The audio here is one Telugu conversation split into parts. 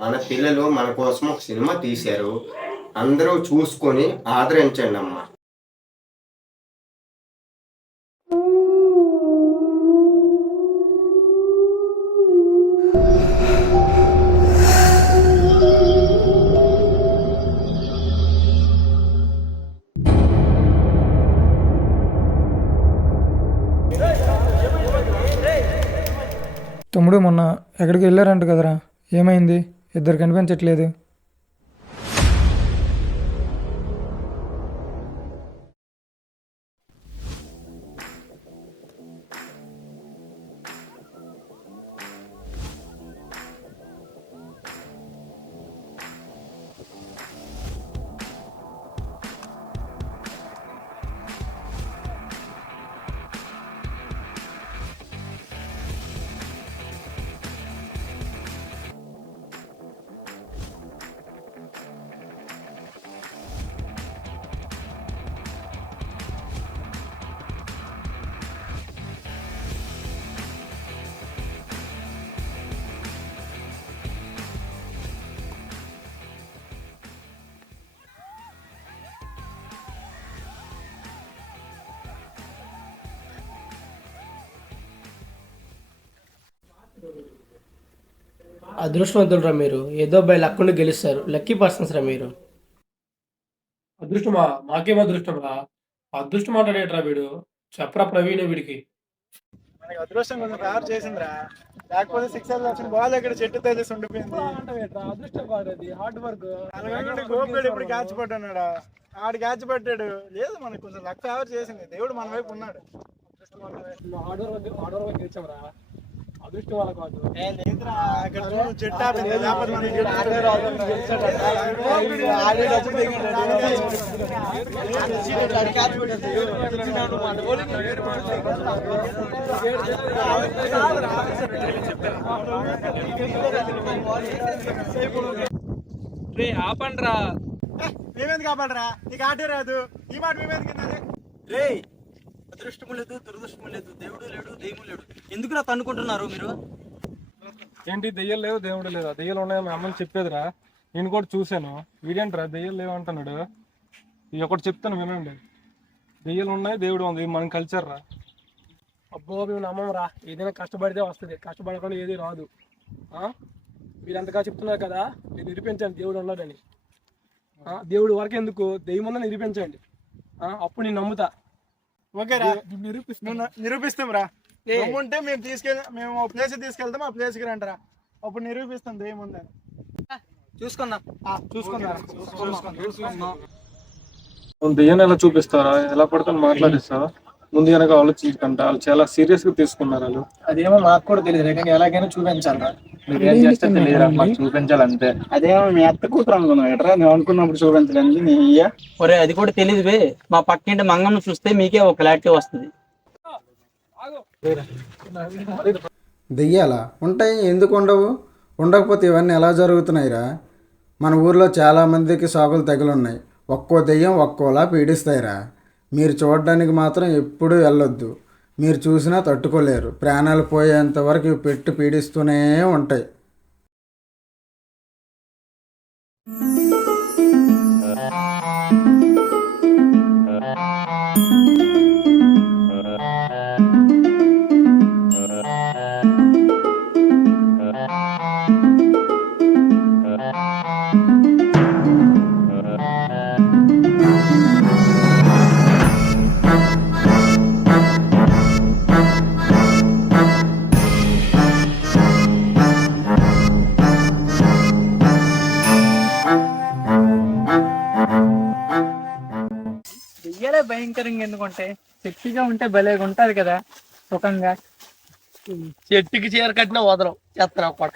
మన పిల్లలు మన కోసం ఒక సినిమా తీశారు. అందరూ చూసుకొని ఆదరించండమ్మా. తమ్ముడు మొన్న ఎక్కడికి వెళ్ళారంట కదరా, ఏమైంది? ఇద్దరు కనిపించట్లేదు. అదృష్టవంతులు మీరు, ఏదో బై లక్కుండి గెలుస్తారు. లక్కీ పర్సన్స్ రా మీరు. అదృష్టమా? మాకేం అదృష్టమా? అదృష్టం మాట్లాడేట్రా వీడు. చెప్పరా ప్రవీణ్ వీడికి. మనకి అదృష్టం కొంచెం ఫేవర్ చేసిందిరా, లేకపోతే సిక్సర్ వచ్చిన బాల్ ఎక్కడ చెట్టు తేలేసి ఉండిపోయింది. అదృష్టం కాదు, అది హార్డ్ వర్క్. అలాగే గోపిడు ఇప్పుడు క్యాచ్ పట్టాడు, ఆడు క్యాచ్ పట్టాడు. లేదు, మనకు కొంచెం లక్ ఫేవర్ చేసింది. దేవుడు మన వైపు ఉన్నాడు. హార్డ్ వర్క్ గెలిచామరా, అదృష్టం వాళ్ళ కాదు. అక్కడ చూడు చెట్టు ఆపింది, లేకపోతే మనకి ఆపండ్రా. మేమేంది కాపాడరా? నీకు ఆటే రాదు, ఈ మాట మేమేంది కింద. రే, అదృష్టము లేదు, దురదృష్టము లేదు, దేవుడు లేడు, దెయ్యము లేడు. ఎందుకురా తన్నుకుంటున్నారు మీరు? ఏంటి దెయ్యాలు లేవు దేవుడు లేదా? దెయ్యాలు ఉన్నాయో మా అమ్మని చెప్పేదిరా. నేను కూడా చూశాను. వీడేంట్రా దెయ్యాలు లేవు అంటున్నాడు. ఇది ఒకటి చెప్తాను వినండి. దెయ్యాలు ఉన్నాయి, దేవుడు ఉంది, మన కల్చర్ రా. అబ్బో మేము నమ్మరా. ఏదైనా కష్టపడితే వస్తుంది, కష్టపడకుండా ఏది రాదు. మీరు అంతగా చెప్తున్నారు కదా, మీరు నిరూపించండి దేవుడు ఉన్నాడని. దేవుడు వరకు ఎందుకు, దెయ్యం ఉందని నిరూపించండి. అప్పుడు నేను నమ్ముతా. ఓకేరా, నిరూపిస్తాం రా. ఉంటే మేము ప్లేస్ తీసుకెళ్తాం, ఆ ప్లేస్కి రంటారా, అప్పుడు నిరూపిస్తాం దెయ్యం ఉందని. చూసుకుందాం. దెయ్యాన్ని ఎలా చూపిస్తారా? ఎలా పడితే మాట్లాడిస్తారా? ముందు వెనక ఆలోచించకంట. వాళ్ళు చాలా సీరియస్ గా తీసుకున్నారు వాళ్ళు. అదేమో మాకు కూడా తెలియదు, కానీ ఎలాగైనా చూపించాలరా. మీరేం చేస్తే తెలియదు, మాకు చూపించాలంతే. అదేమో మీ అత్త కూతురు అనుకున్నాం ఎట్రా, మేము అనుకున్నప్పుడు చూపించడానికి నీ ఇయ్య. ఒరే, అది కూడా తెలియదు బే. మా పక్కింటి మంగమ్మ చూస్తే మీకే ఒక క్లారిటీ వస్తుంది. దెయ్యాలా ఉంటాయి, ఎందుకు ఉండవు? ఉండకపోతే ఇవన్నీ ఎలా జరుగుతున్నాయిరా? మన ఊర్లో చాలామందికి సాకులు తగిలున్నాయి. ఒక్కో దెయ్యం ఒక్కోలా పీడిస్తాయిరా. మీరు చూడడానికి మాత్రం ఎప్పుడూ వెళ్ళొద్దు. మీరు చూసినా తట్టుకోలేరు. ప్రాణాలు పోయేంత వరకు పెట్టి పీడిస్తూనే ఉంటాయి. దెయ్యాలే భయంకరంగా ఎందుకుంటే, శక్తిగా ఉంటే భలేగా ఉంటది కదా సుఖంగా. చెట్టుకి చీర కట్టినా వదలం చేస్తున్నా కూడా.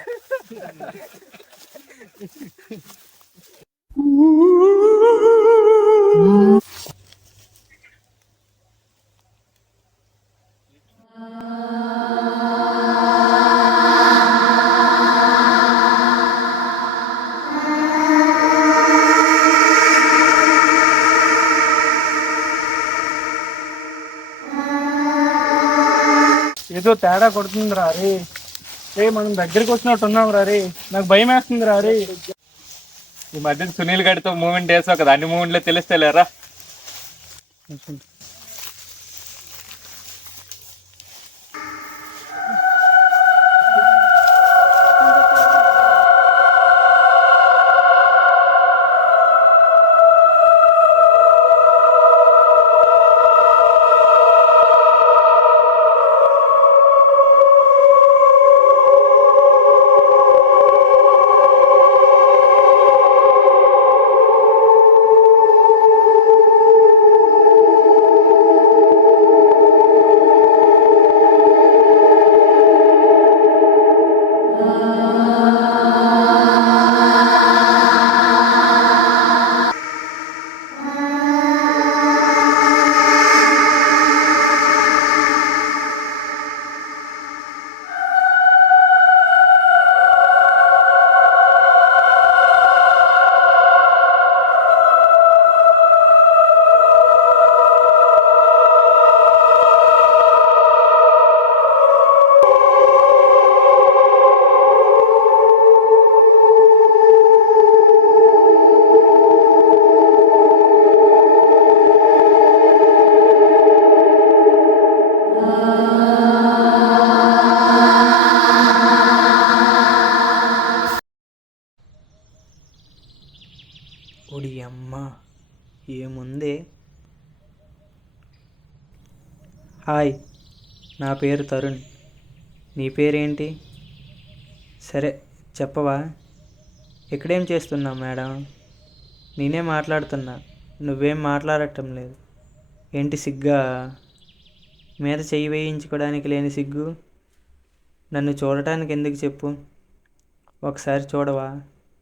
ఏదో తేడా కొడుతుందిరా. రే రే మనం దగ్గరికి వచ్చినట్టు ఉన్నాం రా రే, నాకు భయం వేస్తుంది రా రే. ఈ మధ్య సునీల్ గడితో మూమెంట్ వేసావు కదా, అన్ని మూమెంట్లో తెలుస్తలేరా? ఒడి అమ్మ ఏముంది. హాయ్, నా పేరు తరుణ్. నీ పేరేంటి? సరే చెప్పవా? ఇక్కడేం చేస్తున్నావు మేడం? నేనే మాట్లాడుతున్నా, నువ్వేం మాట్లాడటం లేదు. ఏంటి సిగ్గా? మీద చెయ్యి వేయించుకోవడానికి లేని సిగ్గు. నన్ను చూడటానికి ఎందుకు చెప్పు, ఒకసారి చూడవా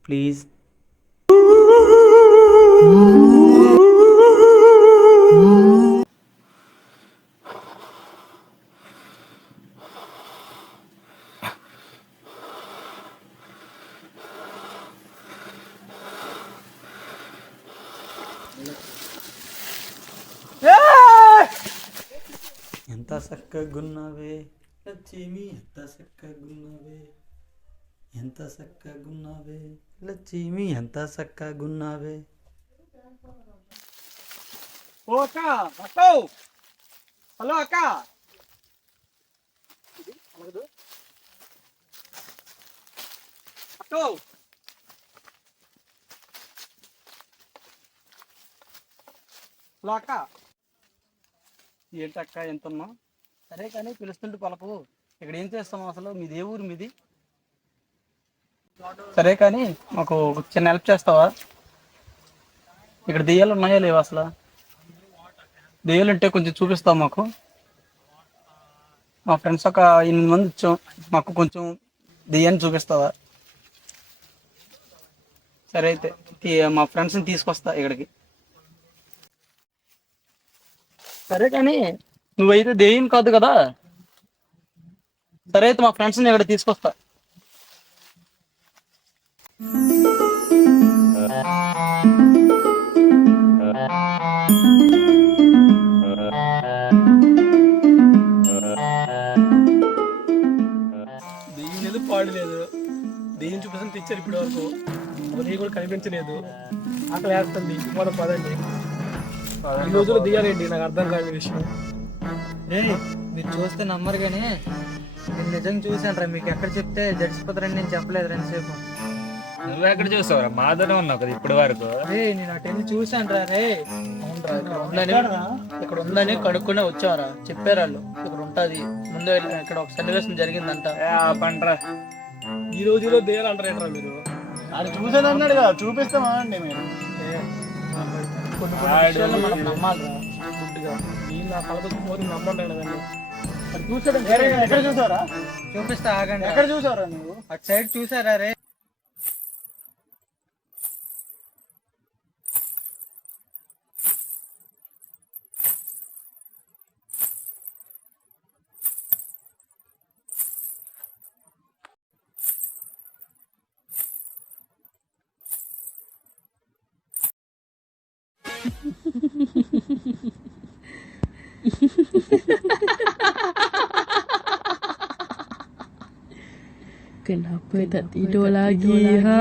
ప్లీజ్? ఎంత చక్కగున్నావే లక్ష్మి, ఎంత చక్కగున్నావే, ఎంత చక్కగున్నావే లక్ష్మి, ఎంత చక్కగున్నావే. ఓ అక్క, అక్క, హలో అక్క. అక్క హలో అక్క. ఏంటక్క ఎంతమ్మా? సరే కానీ పిలుస్తుంటే పలపు. ఇక్కడ ఏం చేస్తాం అసలు? మీది ఏ ఊరు మీది? సరే కానీ మాకు చిన్న హెల్ప్ చేస్తావా? ఇక్కడ దెయ్యాలు ఉన్నాయా లేవా అసలు? దెయ్యాలు ఉంటే కొంచెం చూపిస్తావు మాకు. మా ఫ్రెండ్స్ ఒక 8 మంది వచ్చాం, మాకు కొంచెం దెయ్యాన్ని చూపిస్తావా? సరే అయితే మా ఫ్రెండ్స్ని తీసుకొస్తా ఇక్కడికి. సరే కానీ నువ్వైతే దెయ్యం కాదు కదా? సరే అయితే మా ఫ్రెండ్స్ని ఇక్కడ తీసుకొస్తా. దెయ్యం లేదు, పాడు లేదు. దెయ్యం చూపిస్తాను తెచ్చారు ఇప్పటి వరకు, ఉదయం కూడా కనిపించలేదు. ఆకలి వేస్తుంది, మనం పదండి. ఈ రోజుల్లో దెయ్యాలేంటి నాకు అర్థం కాని విషయం. మీరు చూస్తే నమ్మరు కానీ నేను నిజంగా చూశాను రా. మీకు ఎక్కడ చెప్తే జడిసిపోతారని నేను చెప్పలేదు రెండుసేపు. నువ్వు ఎక్కడ చూసావురా? మాతోనే ఉన్నావు కదా ఇప్పటి వరకు. నేను అటు వెళ్ళి చూశాను రా. రే అవునరా, ఇక్కడ ఉందని కనుక్కునే వచ్చారా? చెప్పారు వాళ్ళు ఇక్కడ ఉంటది. ముందు ఇక్కడ ఒక సన్నివేశం జరిగిందంట. పండ్రా, ఈ రోజులో దెయ్యాలు అంటారేంట్రా మీరు? అది చూసేది అన్నాడు కదా, చూపిస్తామా అండి మీరు? కొన్ని విషయాల్లో మనం నమ్మాలిరా గుడ్డుగా. వీళ్ళు ఆ కలపతి పోతే నమ్మంటాయి కదండి. అది చూసాడు. ఎక్కడ చూసావరా? చూపిస్తా ఆగండి. ఎక్కడ చూసావరా నువ్వు? అటు సైడ్ చూసారా రే? Kenapa tak tidur lagi, ha?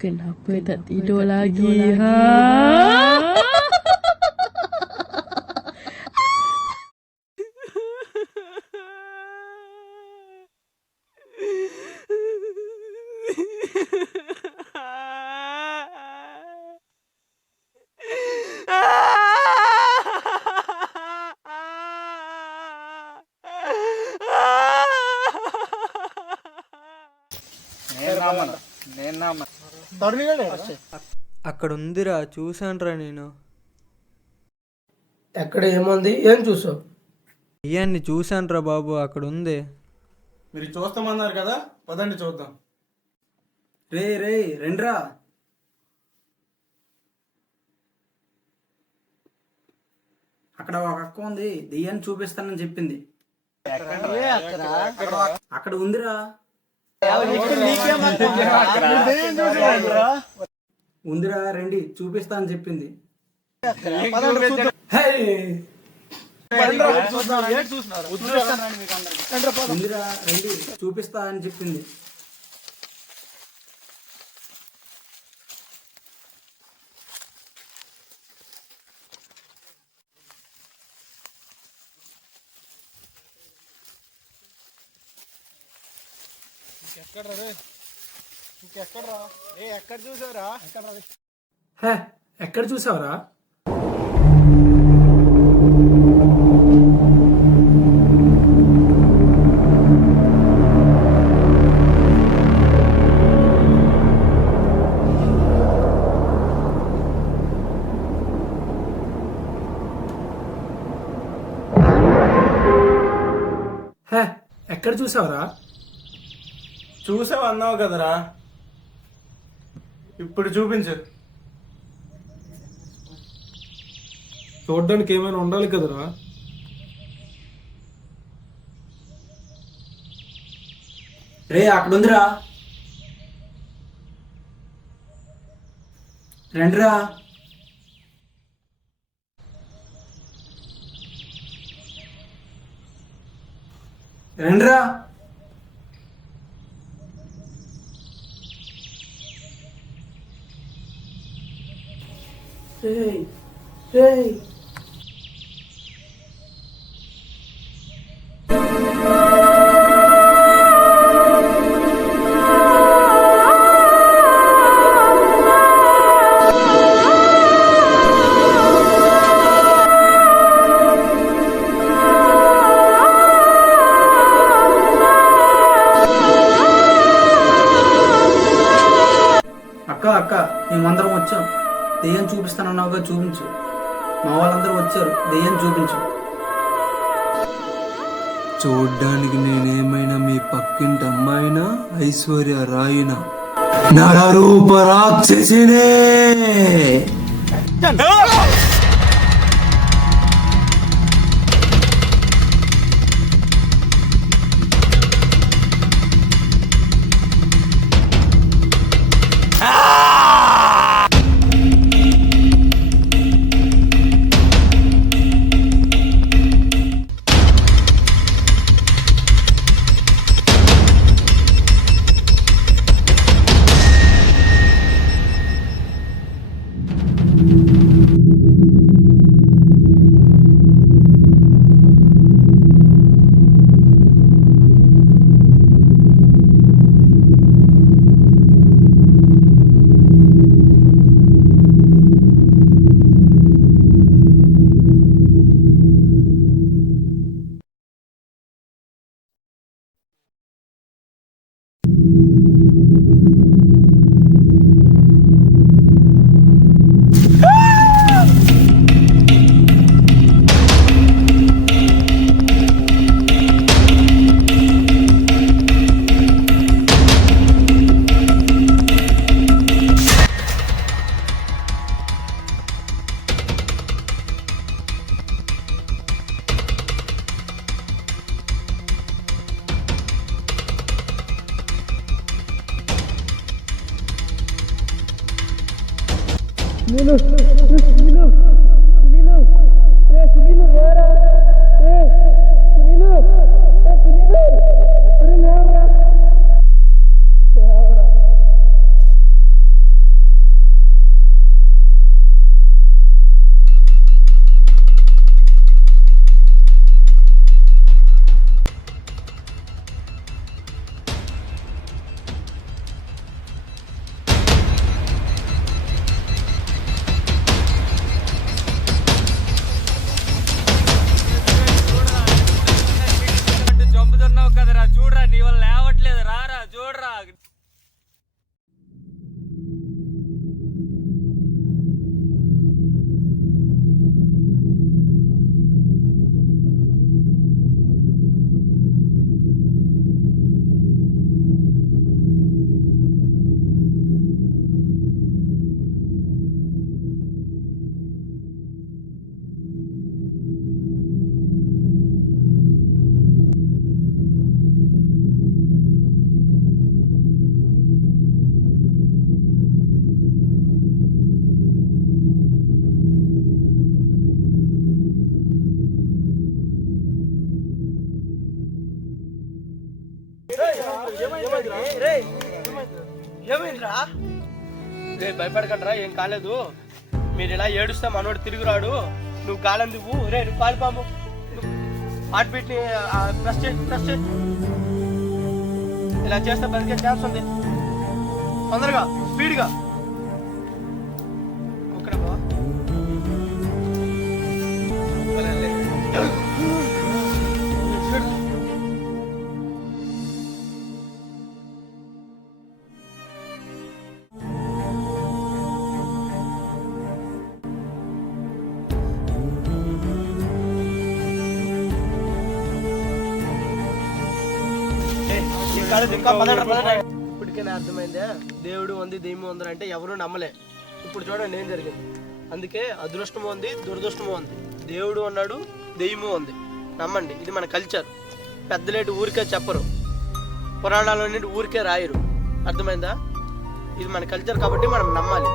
Kenapa tak tidur lagi, ha? అక్కడ ఉందిరా, చూశానురా నేను. ఎక్కడ ఏముంది? ఏం చూసావు? దెయ్యాన్ని చూశానురా బాబు, అక్కడ ఉంది. మీరు చూస్తామన్నారు కదా, పదండి చూద్దాం. రే రే రండ్రా. అక్కడ ఒక అక్క ఉంది, దెయ్యాన్ని చూపిస్తానని చెప్పింది. అక్కడ ఉందిరా. ఉందిరా, రండి చూపిస్తా అని చెప్పింది. ఉందిరా, రండి చూపిస్తా అని చెప్పింది. హే, ఎక్కడ చూసావురా? హే, ఎక్కడ చూసావురా? చూసావు అన్నావు కదరా, ఇప్పుడు చూపించు. చూడడానికి ఏమైనా ఉండాలి కదరా. రే అక్కడ ఉందిరా, రండిరా. రండిరా. రేయ్ రేయ్. అక్క అక్క, మేమందరం వచ్చాం. దెయ్యం చూపిస్తానన్నావుగా, చూపించు. మా వాళ్ళందరూ వచ్చారు, దెయ్యం చూపించు. చూడ్డానికి నేనేమైనా మీ పక్కింటి అమ్మాయినా, ఐశ్వర్య రాయినా? నరరూప రాక్షసినే. చంపుతున్నావు కదరా, చూడరా నీ వల్ల లేవట్లేదు, రారా చూడరా. ఏమైందిరా? రే భయపడకండిరా, ఏం కాలేదు. మీరు ఇలా ఏడుస్తే మనోడు తిరిగి రాడు. నువ్వు గాలం దివ్వు. రే నువ్వు కాలిపాము. హార్ట్ బీట్ ని ప్రెస్ చేయి. ఇలా చేస్తే బతికే ఛాన్స్ ఉంది. తొందరగా స్పీడ్గా. ఓకేనా బావ? ఇప్పటికైనా అర్థమైందే, దేవుడు ఉంది దెయ్యం ఉందని అంటే ఎవరు నమ్మలే. ఇప్పుడు చూడండి ఏం జరిగింది. అందుకే అదృష్టము ఉంది, దురదృష్టము ఉంది. దేవుడు ఉన్నాడు, దెయ్యము ఉంది. నమ్మండి, ఇది మన కల్చర్. పెద్దలేటి ఊరికే చెప్పరు, పురాణాలు ఊరికే రాయరు. అర్థమైందా? ఇది మన కల్చర్ కాబట్టి మనం నమ్మాలి.